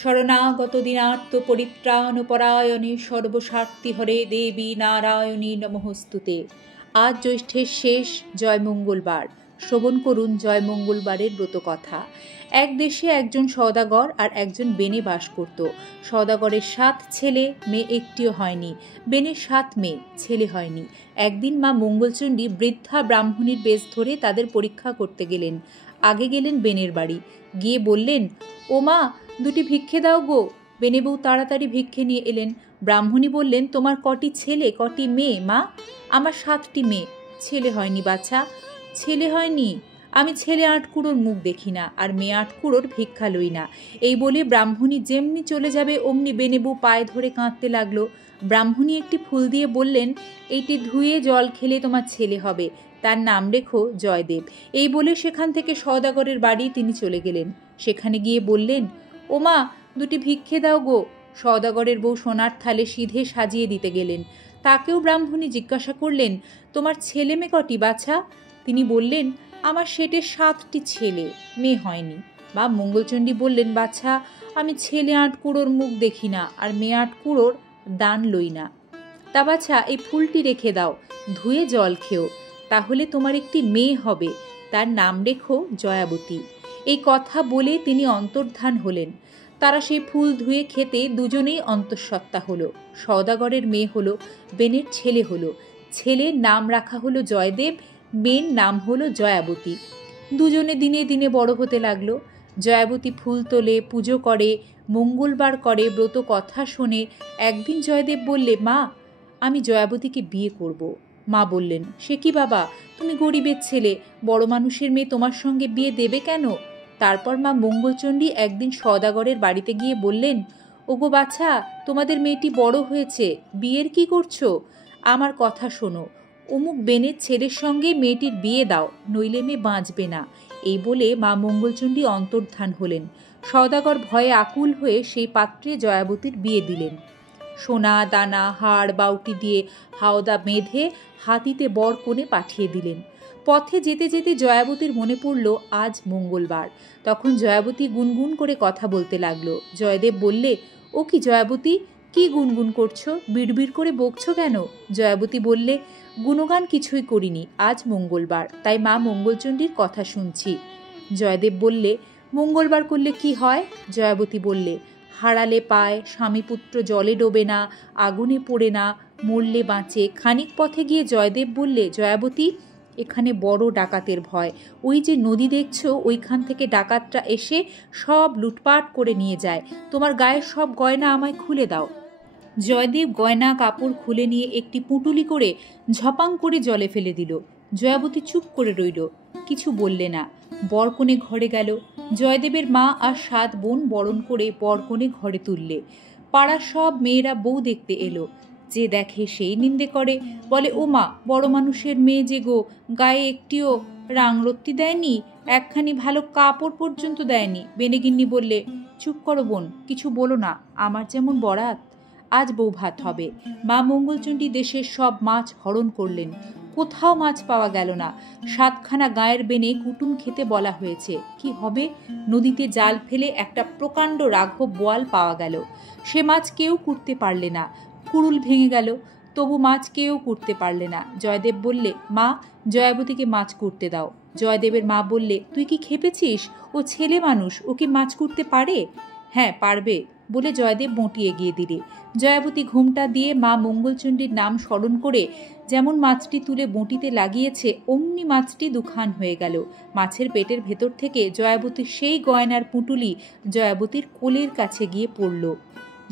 শরণাগত দীনার্ত পরিত্রাণপরায়ণে সর্বস্বার্থিহরে দেবী নারায়ণী নমঃস্তুতে। আজ জ্যৈষ্ঠের শেষ জয় মঙ্গলবার। শ্রবণ করুন জয় মঙ্গলবারের ব্রতকথা। এক দেশে একজন সওদাগর আর একজন বেনে বাস করত। সওদাগরের 7 ছেলে, মেয়ে একটিও হয়নি। বেনের 7 মেয়ে, ছেলে হয়নি। একদিন মা মঙ্গলচণ্ডী বৃদ্ধা ব্রাহ্মণীর বেশ ধরে তাদের পরীক্ষা করতে গেলেন। আগে গেলেন বেনের বাড়ি, গিয়ে বললেন, ও মা, 2টি ভিক্ষে দাও গো। বেনে বউ তাড়াতাড়ি ভিক্ষে নিয়ে এলেন। ব্রাহ্মণী বললেন, তোমার কটি ছেলে কটি মেয়ে মা? আমার 7টি মেয়ে, ছেলে হয়নি বাছা। ছেলে হয়নি? আমি ছেলে 8 কুঁড়োর মুখ দেখি না, আর মেয়ে 8 কুঁড়োর ভিক্ষা লই না। এই বলে ব্রাহ্মণী যেমনি চলে যাবে অমনি বেনে বউ পায়ে ধরে কাঁদতে লাগলো। ব্রাহ্মণী একটি ফুল দিয়ে বললেন, এইটি ধুয়ে জল খেলে তোমার ছেলে হবে, তার নাম রেখো জয়দেব। এই বলে সেখান থেকে সওদাগরের বাড়ি তিনি চলে গেলেন। সেখানে গিয়ে বললেন, ও মা, 2টি ভিক্ষে দাও গো। সওদাগরের বউ সোনার থালে সিধে সাজিয়ে দিতে গেলেন। তাকেও ব্রাহ্মণী জিজ্ঞাসা করলেন, তোমার ছেলে মেয়ে কটি বাছা? তিনি বললেন, আমার সেটে 7টি ছেলে, মেয়ে হয়নি। মা মঙ্গলচণ্ডী বললেন, বাছা, আমি ছেলে 8 কুঁড়োর মুখ দেখি না, আর মেয়ে 8 কুঁড়োর দান লই না। তা বাছা, এই ফুলটি রেখে দাও, ধুয়ে জল খেও, তাহলে তোমার একটি মেয়ে হবে, তার নাম রেখো জয়াবতী। এই কথা বলে তিনি অন্তর্ধান হলেন। তারা সেই ফুল ধুয়ে খেতে দুজনেই অন্তঃসত্ত্বা হলো। সওদাগরের মেয়ে হলো, বেনের ছেলে হলো। ছেলের নাম রাখা হলো জয়দেব, মেয়ের নাম হলো জয়াবতী। দুজনে দিনে দিনে বড় হতে লাগলো। জয়াবতী ফুল তোলে, পুজো করে, মঙ্গলবার করে, ব্রত কথা শোনে। একদিন জয়দেব বললে, মা, আমি জয়াবতীকে বিয়ে করব। মা বললেন, সে কি বাবা, তুমি গরিবের ছেলে, বড় মানুষের মেয়ে তোমার সঙ্গে বিয়ে দেবে কেন? তারপর মা মঙ্গলচণ্ডী একদিন সওদাগরের বাড়িতে গিয়ে বললেন, ওগো বাছা, তোমাদের মেয়েটি বড় হয়েছে, বিয়ের কি করছো? আমার কথা শোনো, অমুক বেনের ছেলের সঙ্গে মেয়েটির বিয়ে দাও, নইলে মেয়ে বাঁচবে না। এই বলে মা মঙ্গলচণ্ডী অন্তর্ধান হলেন। সওদাগর ভয়ে আকুল হয়ে সেই পাত্রে জয়াবতীর বিয়ে দিলেন। সোনা দানা হাড় বাউটি দিয়ে হাওদা বেঁধে হাতিতে বর কনে পাঠিয়ে দিলেন। পথে যেতে যেতে জয়াবতীর মনে পড়ল আজ মঙ্গলবার। তখন জয়াবতী গুনগুন করে কথা বলতে লাগলো। জয়দেব বললে, ও কি জয়াবতী, কি গুনগুন করছো, বিড়বিড় করে বকছো কেন? জয়াবতী বললে, গুণগান কিছুই করিনি, আজ মঙ্গলবার, তাই মা মঙ্গলচণ্ডীর কথা শুনছি। জয়দেব বললে, মঙ্গলবার করলে কি হয়? জয়াবতী বললে, হারালে পায়, স্বামীপুত্র জলে ডোবে না, আগুনে পড়ে না, মরলে বাঁচে। খানিক পথে গিয়ে জয়দেব বললে, জয়াবতী, এখানে বড় ডাকাতের ভয়। ওই যে নদী দেখছো, ওইখান থেকে ডাকাতরা এসে সব লুটপাট করে নিয়ে যায়। তোমার গায়ের সব গয়না আমায় খুলে দাও। জয়দেব গয়না কাপড় খুলে নিয়ে একটি পুঁটুলি করে ঝপাং করে জলে ফেলে দিল। জয়াবতী চুপ করে রইল, কিছু বললে না। বরকনে ঘরে গেল। জয়দেবের মা আর 7 বোন বরণ করে বরকনে ঘরে তুললে। পাড়ার সব মেয়েরা বউ দেখতে এলো। যে দেখে সেই নিন্দে করে, বলে, ও মা, বড় মানুষের মেয়ে যে গো, গায়ে একটিও রাংরত্তি দেয়নি, একখানি ভালো কাপড় পর্যন্ত দেয়নি। বেনেগিন্নি বললে, চুপ করো বোন, কিছু বলো না, আমার যেমন বরাত। আজ বউ ভাত হবে। মা মঙ্গলচণ্ডী দেশের সব মাছ হরণ করলেন। কোথাও মাছ পাওয়া গেল না। 7খানা গায়ের বেনে কুটুম খেতে বলা হয়েছে। কি হবে? নদীতে জাল ফেলে একটা প্রকাণ্ড রাঘব বোয়াল পাওয়া গেল। সে মাছ কেউ কুটতে পারলে না। কুড়ুল ভেঙে গেল, তবু মাছ কেউ কুটতে পারলে না। জয়দেব বললে, মা, জয়াবতীকে মাছ কুটতে দাও। জয়দেবের মা বললে, তুই কি খেপেছিস? ও ছেলে মানুষ, ও কি মাছ কুটতে পারে? হ্যাঁ, পারবে, বলে জয়দেব বঁটি এগিয়ে দিলে। জয়াবতী ঘুমটা দিয়ে মা মঙ্গলচণ্ডীর নাম স্মরণ করে যেমন মাছটি তুলে বঁটিতে লাগিয়েছে, অমনি মাছটি দুখান হয়ে গেল। মাছের পেটের ভেতর থেকে জয়াবতীর সেই গয়নার পুঁটুলি জয়াবতীর কোলের কাছে গিয়ে পড়ল।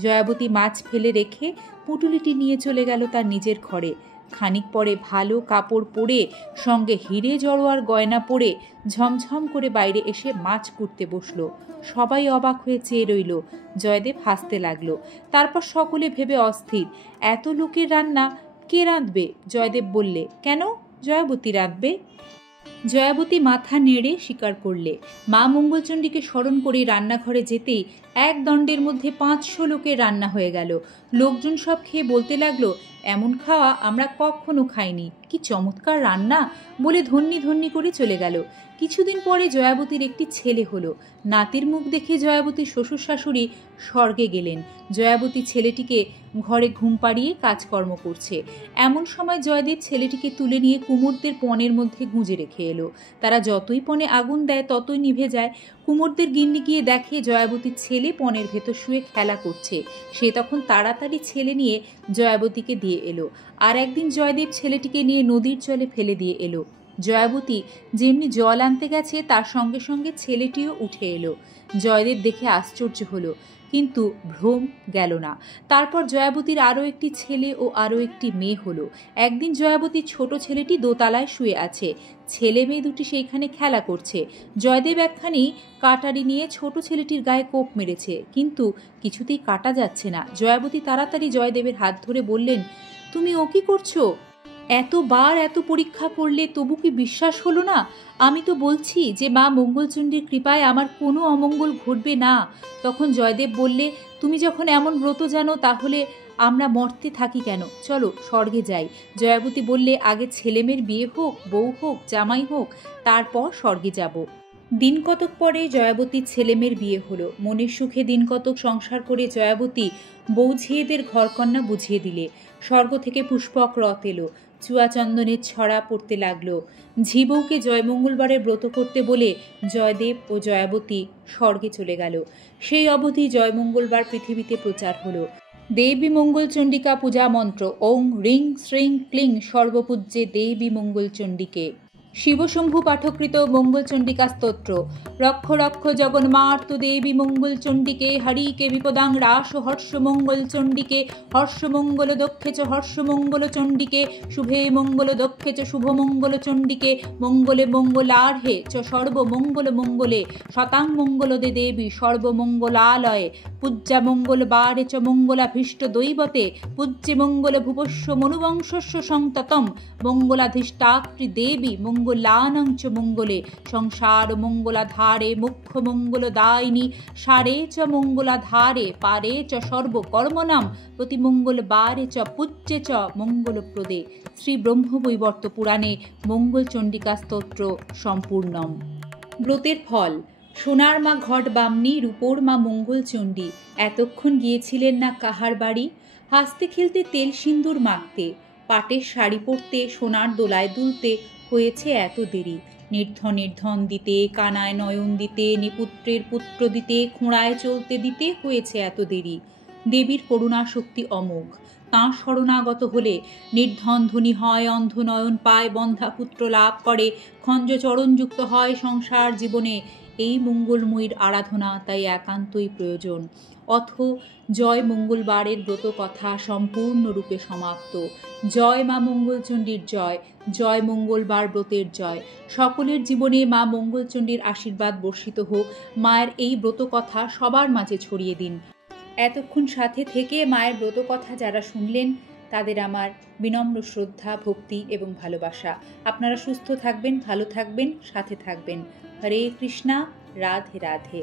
জয়াবতী মাছ ফেলে রেখে পুঁটুলিটি নিয়ে চলে গেল তার নিজের ঘরে। খানিক পরে ভালো কাপড় পরে, সঙ্গে হিরে জড়োয়ার গয়না পরে ঝমঝম করে বাইরে এসে মাছ কুটতে বসল। সবাই অবাক হয়ে চেয়ে রইল। জয়দেব হাসতে লাগলো। তারপর সকলে ভেবে অস্থির, এত লোকের রান্না কে রাঁধবে? জয়দেব বললে, কেন, জয়াবতী রাঁধবে। জয়াবতী মাথা নেড়ে স্বীকার করলে। মা মঙ্গলচণ্ডীকে স্মরণ করে রান্নাঘরে যেতেই এক দণ্ডের মধ্যে 500 লোকের রান্না হয়ে গেল। লোকজন সব খেয়ে বলতে লাগলো, এমন খাওয়া আমরা কখনো খাইনি, কি চমৎকার রান্না বলে ধন্যি ধন্যি করে চলে গেল। কিছুদিন পরে জয়াবতীর একটি ছেলে হলো। নাতির মুখ দেখে জয়াবতীর শ্বশুর শাশুড়ি স্বর্গে গেলেন। জয়াবতী ছেলেটিকে ঘরে ঘুম পাড়িয়ে কাজকর্ম করছে। এমন সময় জয়দেব ছেলেটিকে তুলে নিয়ে কুমোরদের পণের মধ্যে গুঁজে রেখে এলো। তারা যতই পণে আগুন দেয় ততই নিভে যায়। কুমোরদের গিন্নি গিয়ে দেখে জয়াবতীর ছেলে পণের ভেতর শুয়ে খেলা করছে। সে তখন তাড়াতাড়ি ছেলে নিয়ে জয়াবতীকে দিয়ে এলো। আর একদিন জয়দেব ছেলেটিকে নিয়ে নদীর জলে ফেলে দিয়ে এলো। জয়াবতী যেমনি জল আনতে গেছে তার সঙ্গে সঙ্গে ছেলেটিও উঠে এলো। জয়দেব দেখে আশ্চর্য হলো, কিন্তু ভ্রম গেল না। তারপর জয়াবতীর আরও একটি ছেলে ও আরও একটি মেয়ে হলো। একদিন জয়াবতীর ছোট ছেলেটি দোতলায় শুয়ে আছে। ছেলে মেয়ে দুটি সেইখানে খেলা করছে। জয়দেব একখানি কাটারি নিয়ে ছোট ছেলেটির গায়ে কোপ মেরেছে, কিন্তু কিছুতেই কাটা যাচ্ছে না। জয়াবতী তাড়াতাড়ি জয়দেবের হাত ধরে বললেন, তুমি ও কি করছো? এতবার এত পরীক্ষা করলে তবু কি বিশ্বাস হলো না? আমি তো বলছি যে মা মঙ্গলচণ্ডীর কৃপায় আমার কোনো অমঙ্গল ঘটবে না। তখন জয়দেব বললে, তুমি যখন এমন ব্রত জানো তাহলে আমরা মর্তে থাকি কেন? চলো স্বর্গে যাই। জয়াবতী বললে, আগে ছেলেমেয়ের বিয়ে হোক, বউ হোক, জামাই হোক, তারপর স্বর্গে যাব। দিন কতক পরে জয়াবতীর ছেলেমেয়ের বিয়ে হলো। মনের সুখে দিন কতক সংসার করে জয়াবতী বউ ঝিয়েদের ঘরকন্না বুঝিয়ে দিলে। স্বর্গ থেকে পুষ্পক রথ এলো। চুয়াচন্দনের ছড়া পড়তে লাগলো। ঝিবউকে জয়মঙ্গলবারের ব্রত করতে বলে জয়দেব ও জয়াবতী স্বর্গে চলে গেল। সেই অবধি জয়মঙ্গলবার পৃথিবীতে প্রচার হলো। দেবী মঙ্গলচণ্ডিকা পূজা মন্ত্র, ওং রিং শ্রিং ক্লিং সর্বপূজ্যে দেবী মঙ্গলচণ্ডিকে। শিবশম্ভু পাঠকৃত মঙ্গলচণ্ডিকা স্তোত্র। রক্ষ রক্ষ জগন্মার্ত দেবী মঙ্গলচণ্ডিকে, হরিকে বিপদাং রাস হর্ষ মঙ্গলচণ্ডিকে, হর্ষমঙ্গল দক্ষে চ হর্ষমঙ্গল চণ্ডিকে, শুভে মঙ্গল দক্ষে চ শুভমঙ্গল চণ্ডিকে, মঙ্গলে মঙ্গলার্হে চ সর্বমঙ্গল মঙ্গলে, শতাং মঙ্গল দে দেবী সর্বমঙ্গলালয়ে, পূজ্যা মঙ্গল বারে চ মঙ্গলাভীষ্ট দৈবতে, পূজ্যে মঙ্গল ভুবস্ব মনুবংশস্য সংততম, মঙ্গলাধিষ্ঠাত্রী দেবী মঙ্গলানাং চ মঙ্গলে, সংসার মঙ্গলাধারে মুখ্য মঙ্গলদায়িনী, সারে চ মঙ্গলাধারে পারে চ সর্বকর্মণাম, প্রতিমঙ্গল বারে চ পূজ্যে চ মঙ্গলপ্রদে। শ্রী ব্রহ্মবৈবর্ত পুরাণে মঙ্গলচণ্ডিকা স্তোত্র সম্পূর্ণম। ব্রতের ফল। সোনার মা ঘট বামনি, রূপোর মা মঙ্গলচণ্ডী এতক্ষণ গিয়েছিলেন না কাহার বাড়ি? হাসতে খেলতে তেল সিন্দুর মাখতে, পাটের শাড়ি পরতে, সোনার দোলায় দুলতে হয়েছে এত দেরি। নির্ধনের ধন দিতে, কানায় নয়ন দিতে, নিপুত্রের পুত্র দিতে, খোঁড়ায় চলতে দিতে হয়েছে এত দেরি। দেবীর করুণা শক্তি অমোঘ। তাঁর শরণাগত হলে নির্ধন ধনী হয়, অন্ধ নয়ন পায়, বন্ধা পুত্র লাভ করে, খঞ্জ চরণযুক্ত হয় সংসার জীবনে। এই মঙ্গলময়ীর আরাধনা তাই একান্তই প্রয়োজন। অথ জয় মঙ্গলবারের ব্রত কথা সম্পূর্ণরূপে সমাপ্ত। জয় মা মঙ্গলচণ্ডীর জয়, জয় মঙ্গলবার ব্রতের জয়। সকলের জীবনে মা মঙ্গলচণ্ডীর আশীর্বাদ বর্ষিত হোক। মায়ের এই ব্রত কথা সবার মাঝে ছড়িয়ে দিন। এতক্ষণ সাথে থেকে মায়ের ব্রত কথা যারা শুনলেন তাদের আমার বিনম্র শ্রদ্ধা, ভক্তি এবং ভালোবাসা। আপনারা সুস্থ থাকবেন, ভালো থাকবেন, সাথে থাকবেন। হরে কৃষ্ণা, রাধে রাধে।